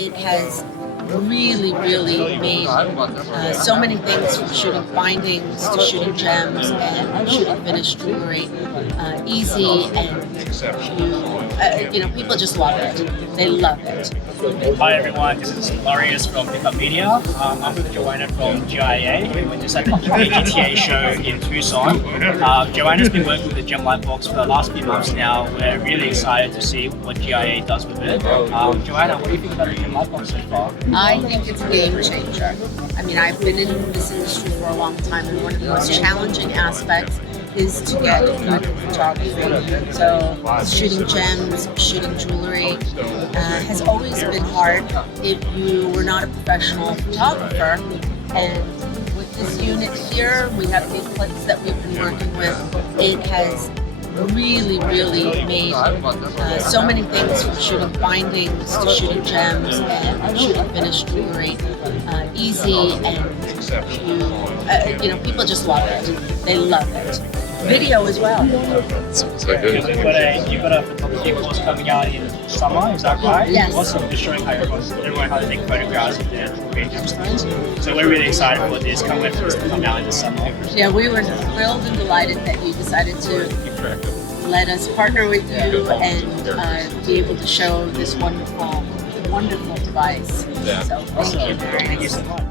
it has really made so many things, from shooting bindings to shooting gems and shooting finished jewelry easy, and people just love it. They love it. Hi everyone, this is Marius from Picup Media. I'm with Joanna from GIA. We're just at the AGTA show in Tucson. Joanna's been working with the Gem Lightbox for the last few months now. We're really excited to see what GIA does with it. Joanna, what do you think about the Gem Lightbox so far? I think it's a game changer. I mean, I've been in this industry for a long time, and one of the most challenging aspects is to get good photography. So shooting gems, shooting jewelry has always been hard if you were not a professional photographer. And with this unit here, we have big clips that we've been working with. It has really made so many things, from shooting bindings to shooting gems and shooting finished jewelry easy, and people just love it. They love it. Video as well. So good. You've got a photography course coming out in summer, is that right? Yes. Also just showing everyone how to take photographs of their jewelry and gemstones. So we're really excited for this. Can't wait for this to come out in the summer. Yeah, we were thrilled and delighted that you decided to let us partner with you and be able to show this wonderful device. Yeah. So thank you very Thank you much. so much.